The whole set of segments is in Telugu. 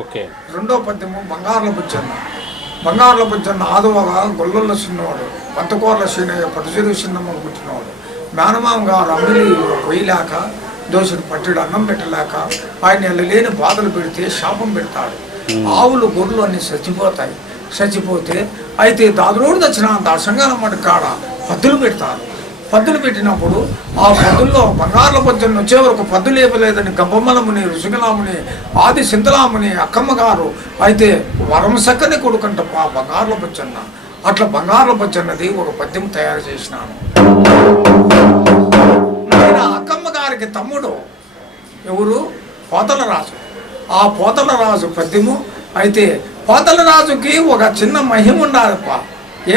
ఓకే. రెండో పద్యము బంగారుల బుజ్జన్న. బంగారుల బుజ్జన్న ఆదువగా గొల్లల చిన్నవాడు, పంతకూరల సీనయ్య పట్టుసిరి చిన్నమ్మ పుట్టినవాడు. మేనమామ గారు అమ్మిలి పొయ్యిలేక దోషుడు పట్టుడు అన్నం పెట్టలేక ఆయన లేని బాధలు పెడితే శాపం పెడతాడు. ఆవులు గొర్రెలు అన్నీ చచ్చిపోతాయి. చచ్చిపోతే అయితే దాదులోడు తెచ్చినంత సంగానమ్మటి కాడ పద్దులు పెడతారు. పద్దులు పెట్టినప్పుడు ఆ పద్దుల్లో బంగారుల బుజ్జన్న వచ్చే వరకు పద్దు లేపలేదని గంపమ్మలముని, ఋషికలాముని, ఆది సింతలాముని అక్కమ్మ గారు అయితే వరం సక్కని కొడుకంట బంగారుల బుజ్జన్న. అట్లా బంగారుల బుజ్జన్నది ఒక పద్యం తయారు చేసినాను. ఆయన అక్కమ్మ గారికి తమ్ముడు ఎవరు? పోతలరాజు. ఆ పోతలరాజు పద్యము. అయితే పోతలరాజుకి ఒక చిన్న మహిమ ఉండాలప్ప.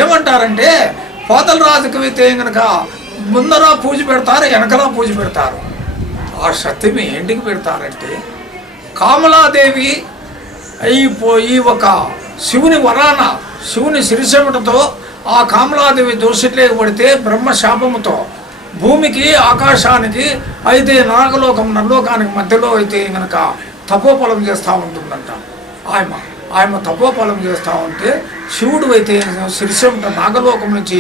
ఏమంటారంటే పోతలరాజుకి అయితే కనుక ముందర పూజ పెడతారు, వెనకలా పూజ పెడతారు. ఆ సత్యం ఏంటికి పెడతారంటే కామలాదేవి ఈ ఒక శివుని వరాన శివుని సిరిశెమటతో ఆ కామలాదేవి దోషిట్లేక పడితే బ్రహ్మ శాపముతో భూమికి ఆకాశానికి అయితే నాగలోకం నల్లోకానికి మధ్యలో అయితే కనుక తపోఫలం చేస్తూ ఉంటుందంట. ఆయన తపోఫలం చేస్తూ ఉంటే శివుడు అయితే సిరిశెమట నాగలోకం నుంచి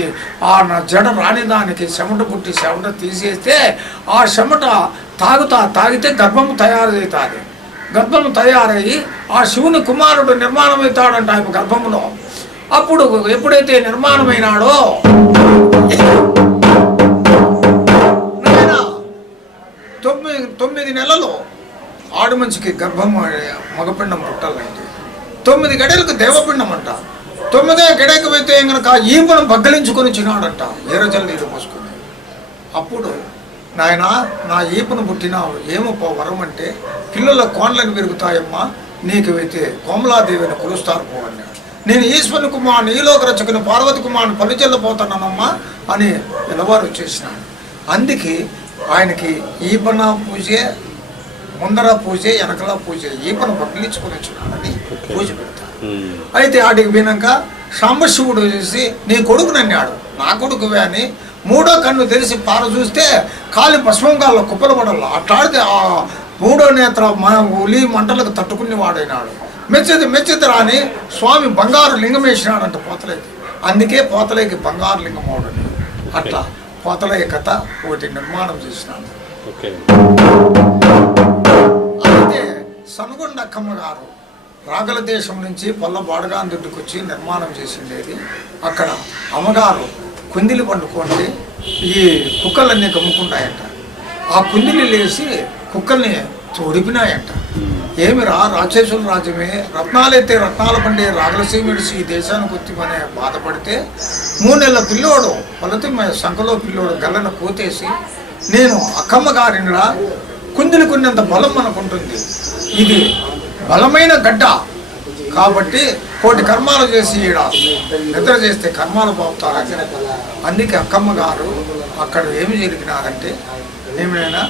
ఆ జడ రానిదానికి చెమట పుట్టి చెమట తీసేస్తే ఆ చెమట తాగితే గర్భము తయారవుతుంది. గర్భము తయారయ్యి ఆ శివుని కుమారుడు నిర్మాణం అవుతాడంట ఆయన గర్భంలో. అప్పుడు ఎప్పుడైతే నిర్మాణమైనాడో 9 నెలలు ఆడు మనిషికి గర్భం మగపిండం పుట్టాలంటే 9 గడియలకు దేవపిండం అంట. 9వ గడియకు అయితే కనుక ఈపను బగ్గలించుకొని చిన్నాడంట ఏరజల్ నీరు పోసుకుని. అప్పుడు నాయన నా ఈపను పుట్టినావు ఏమో వరం అంటే పిల్లల కోన్లను పెరుగుతాయమ్మా, నీకు అయితే కోమలాదేవిని కొలుస్తారు పో అన్నాడు. నేను ఈశ్వరుని కుమారుని ఈలోక రచకుని పార్వతి కుమారుని పలుచెల్లపోతానమ్మా అని పిల్లవారు వచ్చేసినాడు. అందుకే ఆయనకి ఈపన పూజే, ముందర పూజే, వెనకల పూజే. ఈపన బగ్గిలించుకొని వచ్చినాడని పూజ పెడతారు. అయితే ఆడికి పోయినాక సాంబశివుడు చూసి నీ కొడుకుని అన్నాడు. నా కొడుకువే అని 3వ కన్ను తెరిచి పార చూస్తే కాలి పశ్చిమంగాల్లో కుప్పలు పడాలి. అట్లాడితే ఆ 3వ నేత్ర ఉలి మంటలకు తట్టుకుని వాడైనాడు. మెచ్చిది రాని స్వామి బంగారు లింగం వేసినాడంట పోతలకి. అందుకే పోతలకి బంగారు లింగం అవడం. అట్లా పోతలయ్య కథ ఒకటి నిర్మాణం చేసినాను. అయితే సనుగొండ అక్కమ్మ గారు రాగల దేశం నుంచి పల్ల బాడగాన్ దుడ్డుకు వచ్చి నిర్మాణం చేసిండేది. అక్కడ అమ్మగారు కుందిలి పండుకోండి ఈ కుక్కలన్నీ గమ్ముకుంటాయంట. ఆ కుందిలి లేచి కుక్కల్ని తోడిపినాయంట. ఏమిరా రాక్షసుల రాజ్యమే, రత్నాలైతే రత్నాల పండే రాగలసీమిడిసి ఈ దేశానికి వచ్చి బాధపడితే 3 నెలల పిల్లోడు పొలతి సంఖలో పిల్లోడు గల్లన కోతేసి నేను అక్కమ్మ గారినిరా కుందిలి కొన్నంత బలం అనుకుంటుంది. ఇది బలమైన గడ్డ కాబట్టి కోటి కర్మాలు చేసి ఈడ నిద్ర చేస్తే కర్మాలు పోతారని. అందుకే అక్కమ్మ గారు అక్కడ ఏమి జరిగినారంటే ఏమైనా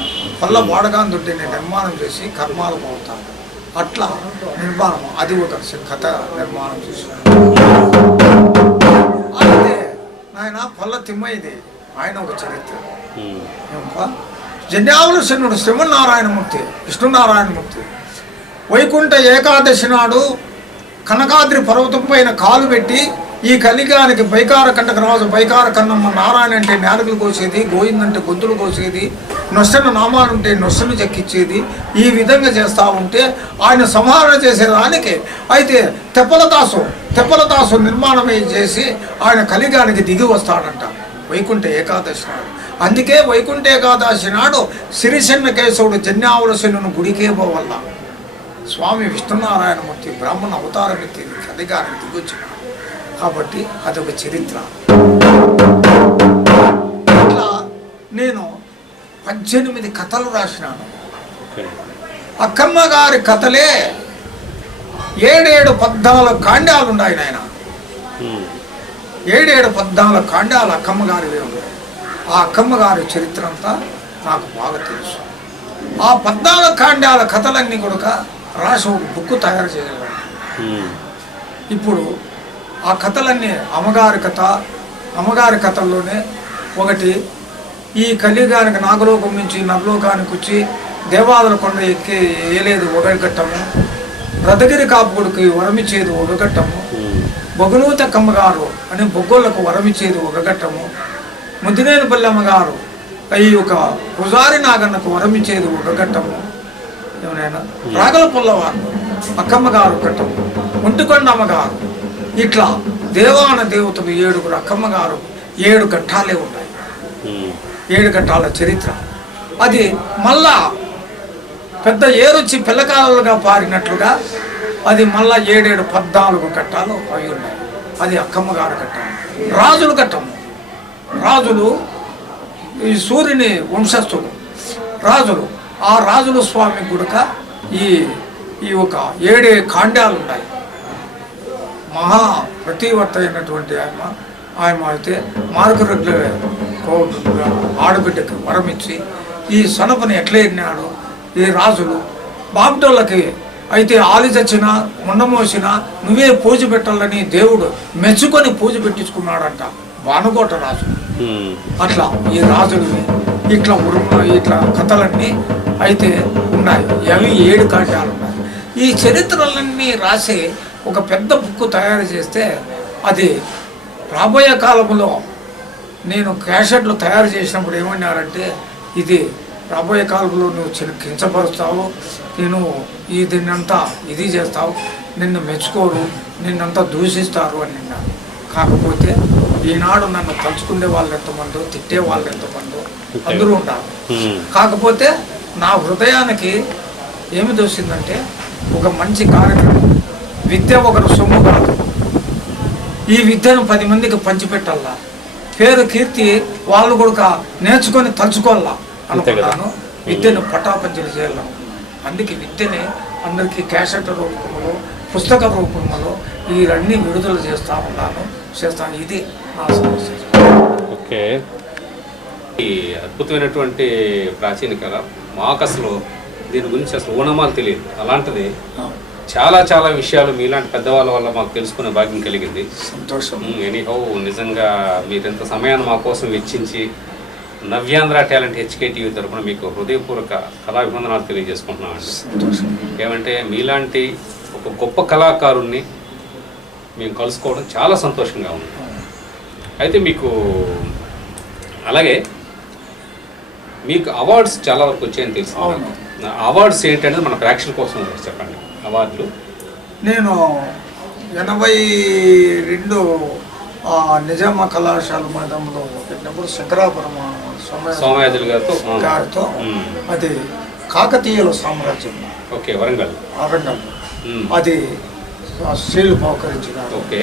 పల్ల బాడగాన్ దొడ్డిని నిర్మాణం చేసి కర్మాలు పోతారు. అట్లా నిర్మాణం అది ఒక కథ నిర్మాణం చేసినారు. అయితే ఆయన పల్ల తిమ్మయ్యది ఆయన ఒక చరిత్ర. జన్యావుల శనుడు శ్రీమన్నారాయణమూర్తి విష్ణునారాయణమూర్తి వైకుంఠ ఏకాదశి నాడు కనకాద్రి పర్వతం పైన కాలు పెట్టి ఈ కలిగానికి బైకార కంటక రాజు బైకార కన్నమ్మ నారాయణ అంటే నేలకులు కోసేది, గోయిందంటే గొంతులు కోసేది, నొస్సను నామాలుంటే నొస్సను చెక్కిచ్చేది. ఈ విధంగా చేస్తూ ఉంటే ఆయన సంహారణ చేసేదానికి అయితే తెప్పలదాసు నిర్మాణమే చేసి ఆయన కలిగానికి దిగి వస్తాడంట వైకుంఠ ఏకాదశి నాడు. అందుకే వైకుంఠ ఏకాదశి నాడు సిరిసెన్న కేశవుడు జన్యావుల శనును గుడికే పోవల్ల స్వామి విష్ణునారాయణమూర్తి బ్రాహ్మణ అవతారం ఎత్తి కలిగానికి దిగొచ్చినాడు. కాబట్టి అదొక చరిత్ర. ఇట్లా నేను 18 కథలు రాసినాను. అక్కమ్మ గారి కథలే 7-14 కాండాలు ఉన్నాయి నాయన. 7-14 కాండాలు అక్కమ్మ గారివే ఉన్నాయి. ఆ అక్కమ్మ గారి చరిత్ర అంతా నాకు బాగా తెలుసు. ఆ 14 కాండాల కథలన్నీ కూడా రాసి ఒక బుక్ తయారు చేయగలను. ఇప్పుడు ఆ కథలన్నీ అమ్మగారి కథల్లోనే ఒకటి ఈ కలియుగానికి నాగలోకం నుంచి నవలోకానికి వచ్చి దేవాదుల కొండ ఎక్కి ఏలేదు ఒగగట్టము, రథగిరి కాపుడికి వరమిచ్చేది ఒక ఘట్టము, బొగునూతక్కమ్మ గారు అని బొగ్గోళ్లకు వరమిచ్చేది ఒక ఘట్టము, ముద్దినేని పల్లెమ్మ గారు ఈ యొక్క పుజారి నాగన్నకు వరమిచ్చేది ఒక ఘట్టము, ఏమైనా రాగల పుల్లవారు అక్కమ్మ గారు ఘట్టము, ఒంటికొండమ్మ గారు, ఇట్లా దేవాన దేవతలు 7 అక్కమ్మ గారు 7 ఘట్టాలే ఉన్నాయి. 7 ఘట్టాల చరిత్ర అది. మళ్ళా పెద్ద ఏరొచ్చి పిల్లకాలుగా పారినట్లుగా అది మళ్ళా 7 14 ఘట్టాలు అవి ఉన్నాయి. అది అక్కమ్మ గారు ఘట్టం. రాజుల ఘట్టము, రాజులు ఈ సూర్యుని వంశస్థులు రాజులు. ఆ రాజుల స్వామి గుడక ఈ ఒక 7 కాండాలు ఉన్నాయి. మహా ప్రతివర్త అయినటువంటి ఆయన అయితే మార్గరెడ్ల ఆడబిడ్డకి వరమిచ్చి ఈ సనపని ఎట్లా ఎన్నాడు ఈ రాజులు బాబుటోళ్ళకి అయితే ఆలి చచ్చినా ముండమోసినా నువ్వే పూజ పెట్టాలని దేవుడు మెచ్చుకొని పూజ పెట్టించుకున్నాడంట వానుకోట రాజు. అట్లా ఈ రాజులు ఇట్లా కథలన్నీ అయితే ఉన్నాయి. అవి 7 కాండాలు ఉన్నాయి. ఈ చరిత్రలన్నీ రాసి ఒక పెద్ద బుక్ తయారు చేస్తే అది రాబోయే కాలంలో నేను క్యాసెట్లు తయారు చేసినప్పుడు ఏమన్నారంటే, ఇది రాబోయే కాలంలో నువ్వు కించపరుస్తావు, నేను దీన్నంతా ఇది చేస్తావు, నిన్ను మెచ్చుకోరు, నిన్నంతా దూషిస్తారు అని నిన్నాను. కాకపోతే ఈనాడు నన్ను తలుచుకునే వాళ్ళు ఎంతమందో, తిట్టే వాళ్ళు ఎంతమందో అందరూ ఉంటారు. కాకపోతే నా హృదయానికి ఏమి దోసిందంటే ఒక మంచి కార్యక్రమం. విద్య ఒకరు సొమ్ము కాదు, ఈ విద్యను 10 మందికి పంచిపెట్టాలా, పేరు కీర్తి వాళ్ళు కూడా నేర్చుకొని తలుచుకోవాలా అనుకుంటాను. విద్యను పటాపంచలు చేయాలి. అందుకే విద్యని అందరికీ క్యాసెట్ రూపంలో, పుస్తక రూపంలో ఇవన్నీ విడుదల చేస్తాను. ఇది నా సమస్య. ఓకే, ఈ అద్భుతమైనటువంటి ప్రాచీన కళ మాకు అసలు దీని గురించి అసలు ఓనమాలు తెలియదు. అలాంటిది చాలా చాలా విషయాలు మీలాంటి పెద్దవాళ్ళ వల్ల మాకు తెలుసుకునే భాగ్యం కలిగింది. సంతోషం. ఎనీహౌ, నిజంగా మీరెంత సమయాన్ని మా కోసం వెచ్చించి నవ్యాంధ్ర టాలెంట్ HK-TV తరఫున మీకు హృదయపూర్వక కళాభివందనాలు తెలియజేసుకుంటున్నామండి. ఏమంటే మీలాంటి ఒక గొప్ప కళాకారుణ్ణి మేము కలుసుకోవడం చాలా సంతోషంగా ఉంది. అయితే మీకు అలాగే మీకు అవార్డ్స్ చాలా వరకు వచ్చాయని తెలుసు. అవార్డ్స్ ఏంటనేది మన ప్రేక్షకుల కోసం చెప్పండి. అవార్డులు నేను 82 నిజామా కళాశాల మైదానంలో పెట్టినప్పుడు శంకరాపురం సోమయాజులు గారితో అది కాకతీయుల సామ్రాజ్యం. ఓకే, వరంగల్ అది స్త్రీలు పోకరించినారు. ఓకే,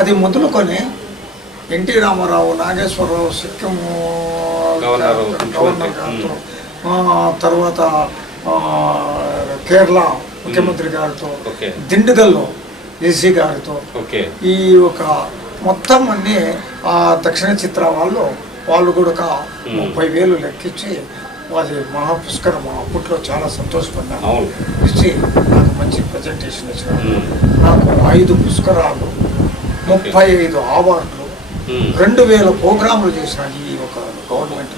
అది మొదలుకొని ఎన్టీ రామారావు, నాగేశ్వరరావు, సిక్కిం గవర్నర్ గారితో, తర్వాత కేరళ ముఖ్యమంత్రి గారితో, దిండుగల్లో ఏసీ గారితో, ఈ ఒక మొత్తం అన్ని దక్షిణ చిత్ర వాళ్ళు కూడా 30,000 లెక్కించి అది మహాపుష్కరం అప్పట్లో చాలా సంతోషపడ్డాను. ఇచ్చి నాకు మంచి ప్రజెంటేషన్ ఇచ్చినారు. నాకు 5 పుష్కరాలు, 35 అవార్డులు, 2,000 ప్రోగ్రాములు చేసిన ఈ ఒక గవర్నమెంట్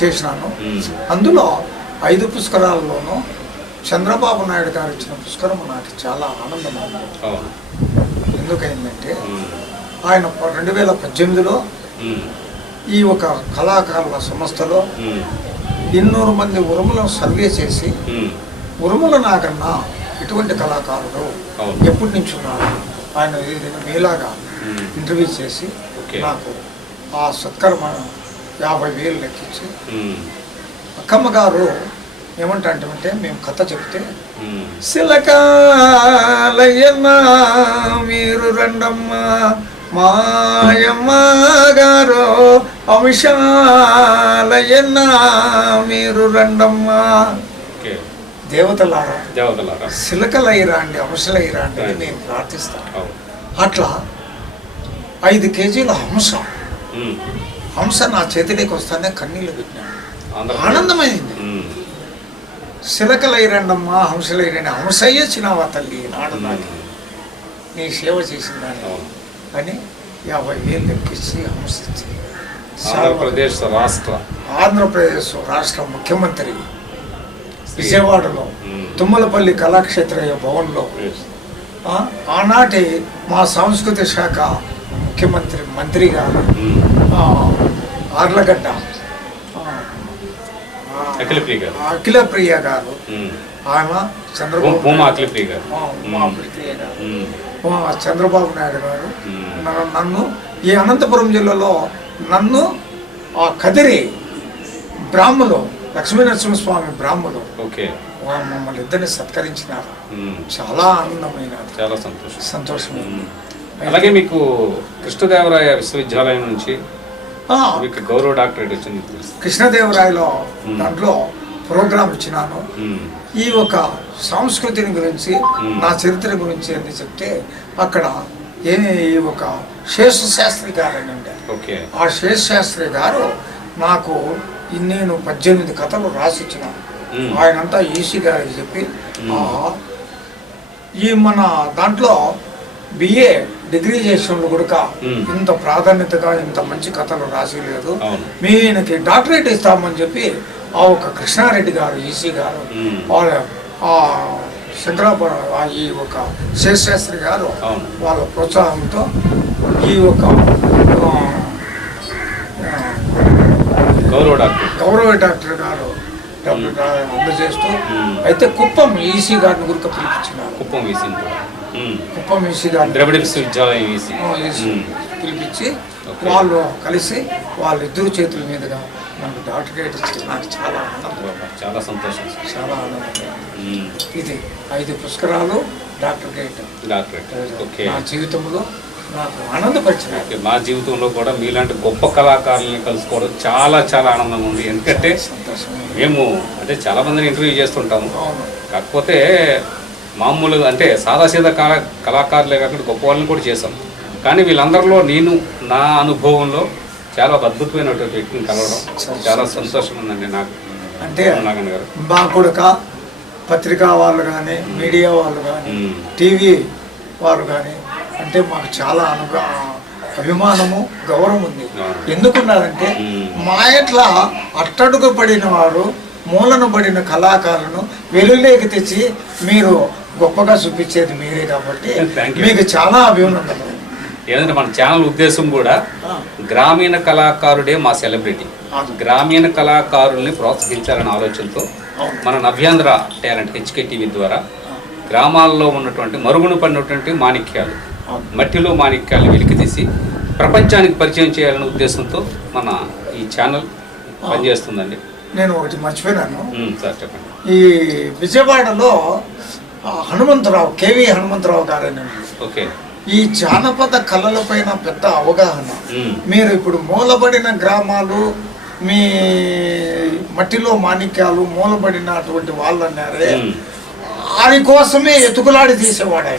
చేసినాను. అందులో 5 పుష్కరాల్లోనూ చంద్రబాబు నాయుడు గారు ఇచ్చిన పుష్కరం నాకు చాలా ఆనందమైంది. ఎందుకైందంటే ఆయన 2018లో ఈ ఒక కళాకారుల సంస్థలో 200 మంది ఉరుములను సర్వే చేసి ఉరుముల నాగన్నా ఇటువంటి కళాకారుడు ఎప్పటి నుంచి ఉన్నారు ఆయన మీలాగా ఇంటర్వ్యూ చేసి నాకు ఆ సత్కర్మ 50,000 లెక్కించి, అక్కమ్మ గారు ఏమంటే మేము కథ చెప్తే, సిలకాలయ్యన్న మీరు రండమ్మ మాయమ్మ గారు, అంశాలయ్యన్న మీరు రండమ్మ, దేవతలారా సిలకలయ్యరా అండి, అంశలయ్యరా అండి నేను ప్రార్థిస్తాను. అట్లా 5 కేజీల హంస నా చేతిలోకి వస్తానే కన్నీళ్ళు పెట్టినాను. ఆనందమైంది. సిలకలైరండమ్మా, హంసలైరండి, హంసయ్య చిన్నావా తల్లి నాడు నాకు నీ సేవ చేసిందని అని 50,000 లెక్కించి హంస ఇచ్చి ఆంధ్రప్రదేశ్ రాష్ట్ర ముఖ్యమంత్రి విజయవాడలో తుమ్మలపల్లి కళాక్షేత్రయ భవన్లో ఆనాటి మా సాంస్కృతిక శాఖ మంత్రి గారు ఆర్లగడ్డ అఖిల ప్రియ గారు, ఆమె చంద్రబాబు నాయుడు గారు నన్ను ఈ అనంతపురం జిల్లాలో నన్ను ఆ కదిరి బ్రాహ్మలు లక్ష్మీనరసింహస్వామి బ్రాహ్మలు మమ్మల్ని ఇద్దరిని సత్కరించినారు. చాలా ఆనందమైన, చాలా సంతోషం. అలాగే మీకు కృష్ణదేవరాయ విశ్వవిద్యాలయం నుంచి మీకు గౌరవ డాక్టరేట్ వచ్చింది. కృష్ణదేవరాయలో దాంట్లో ప్రోగ్రాం ఇచ్చినాను. ఈ ఒక సంస్కృతిని గురించి, నా చరిత్ర గురించి అని చెప్తే అక్కడ ఈ ఒక శేషశాస్త్రి గారు అని ఉండే, ఆ శేషశాస్త్రి గారు నాకు నేను 18 కథలు రాసిచ్చినాను. ఆయనంతా ఈసీ గారికి చెప్పి ఈ మన దాంట్లో బిఏ డిగ్రీ చేసిన కూడా ఇంత ప్రాధాన్యతగా ఇంత మంచి కథలు రాసి లేదు, మీనకి డాక్టరేట్ ఇస్తామని చెప్పి ఆ ఒక కృష్ణారెడ్డి గారు ఈసీ గారు ఆ శంకరాపురం ఈ ఒక శేషశాస్త్రి గారు వాళ్ళ ప్రోత్సాహంతో ఈ ఒక గౌరవ డాక్టర్ గారు అందజేస్తూ అయితే కుప్పం ఈసీ గారిని గురిక పిలిపించినారు. కుప్పం ఈసీ గారిని ద్రవిడ విశ్వవిద్యాలయం పిలిపించి వాళ్ళు కలిసి వాళ్ళిద్దరు చేతుల మీదుగా నాకు డాక్టరేట్ ఇచ్చి నాకు చాలా ఆనందం, చాలా సంతోషం, చాలా ఆనందం. ఇది 5 పుష్కరాలు డాక్టరేట్ నా జీవితంలో నాకు ఆనందపరిచినాయి. మా జీవితంలో కూడా మీలాంటి గొప్ప కళాకారుల్ని కలుసుకోవడం చాలా చాలా ఆనందంగా ఉంది. ఎందుకంటే మేము అంటే చాలా మందిని ఇంటర్వ్యూ చేస్తుంటాము, కాకపోతే మామూలుగా అంటే సాదాసీదా కళాకారులే కాకుండా గొప్ప వాళ్ళని కూడా చేశాం. కానీ వీళ్ళందరిలో నేను నా అనుభవంలో చాలా అద్భుతమైనటువంటి వ్యక్తిని కలవడం చాలా సంతోషంగా ఉందండి నాకు. అంటే మా కొడుక పత్రికా వాళ్ళు కానీ, మీడియా వాళ్ళు కానీ, టీవీ వాళ్ళు కానీ అంటే మాకు చాలా అభిమానము, గౌరవం ఉంది. ఎందుకున్నారంటే మా ఇంట్లో అట్టడుగు పడిన వారు, మూలన పడిన కళాకారులను వెలుగులోకి తెచ్చి మీరు గొప్పగా చూపించేది మీరే కాబట్టి మీకు చాలా అభినందనలు. ఏదంటే మన ఛానల్ ఉద్దేశం కూడా గ్రామీణ కళాకారుడే మా సెలబ్రిటీ, గ్రామీణ కళాకారుల్ని ప్రోత్సహించాలనే ఆలోచనతో మన నవ్యాంధ్ర టాలెంట్ హెచ్కే టీవీ ద్వారా గ్రామాల్లో ఉన్నటువంటి మరుగున పడినటువంటి మాణిక్యాలు, మట్టిలో మాణిక్యాలను వెలికితీసి ప్రపంచానికి పరిచయం చేయాలనే ఉద్దేశంతో మన ఈ ఛానల్ పనిచేస్తుందండి. నేను ఒకటి మర్చిపోయినాను సార్, చెప్పండి. ఈ విజయవాడలో హనుమంతరావు, కేవీ హనుమంతరావు గారని ఈ జానపద కళలపైన పెద్ద అవగాహన. మీరు ఇప్పుడు మూలబడిన గ్రామాలు, మీ మట్టిలో మాణిక్యాలు మూలబడినటువంటి వాళ్ళు అన్నారే, ఆయన కోసమే ఎతుకులాడి తీసేవాడు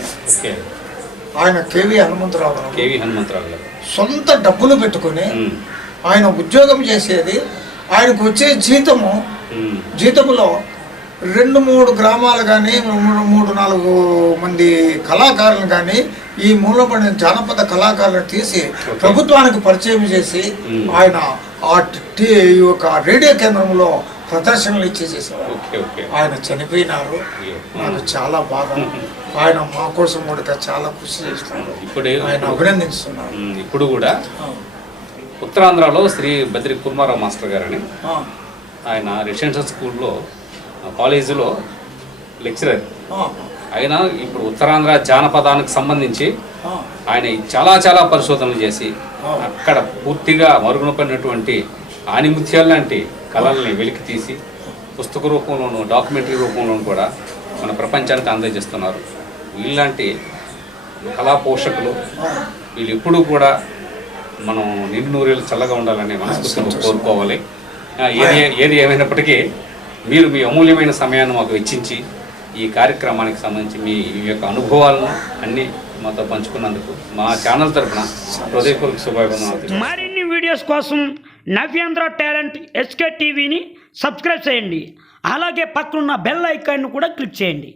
ఆయన కేవీ హనుమంతరావు గారు. సొంత డబ్బులు పెట్టుకుని ఆయన ఉద్యోగం చేసేది. ఆయనకు వచ్చే జీతములో 2-3 గ్రామాలు కానీ 3-4 మంది కళాకారులు కానీ ఈ మూలపడిన జానపద కళాకారులను తీసి ప్రభుత్వానికి పరిచయం చేసి ఆయన ఈ యొక్క రేడియో కేంద్రంలో ప్రదర్శనలు ఇచ్చేసేసేవారు. ఆయన చనిపోయినారు. నాకు చాలా బాధ. ఆయన మా కోసం కూడా చాలా కృషి చేస్తున్నారు. ఆయన అభినందిస్తున్నారు. ఇప్పుడు కూడా ఉత్తరాంధ్రలో శ్రీ బద్రి కుర్మారావు మాస్టర్ గారని ఆయన రెసిడెన్షియల్ స్కూల్లో కాలేజీలో లెక్చరర్. ఆయన ఇప్పుడు ఉత్తరాంధ్ర జానపదానికి సంబంధించి ఆయన చాలా పరిశోధనలు చేసి అక్కడ పూర్తిగా మరుగున పడినటువంటి ఆనిముత్యాలు లాంటి కళల్ని వెలికి తీసి పుస్తక రూపంలోను, డాక్యుమెంటరీ రూపంలోను కూడా మన ప్రపంచానికి అందజేస్తున్నారు. వీళ్ళంటి కళా పోషకులు వీళ్ళు ఎప్పుడూ కూడా మనం నిన్నూరేళ్ళు చల్లగా ఉండాలని మనస్ఫూర్తిగా కోరుకోవాలి. ఏది ఏమైనప్పటికీ మీరు మీ అమూల్యమైన సమయాన్ని మాకు వెచ్చించి ఈ కార్యక్రమానికి సంబంధించి మీ యొక్క అనుభవాలను అన్నీ మాతో పంచుకున్నందుకు మా ఛానల్ తరఫున హృదయపూర్వక శుభాకాంక్షలు. మరిన్ని వీడియోస్ కోసం నవ్యాంధ్ర టాలెంట్ హెచ్కే టీవీని సబ్స్క్రైబ్ చేయండి. అలాగే పక్కనున్న బెల్ ఐకాన్ను కూడా క్లిక్ చేయండి.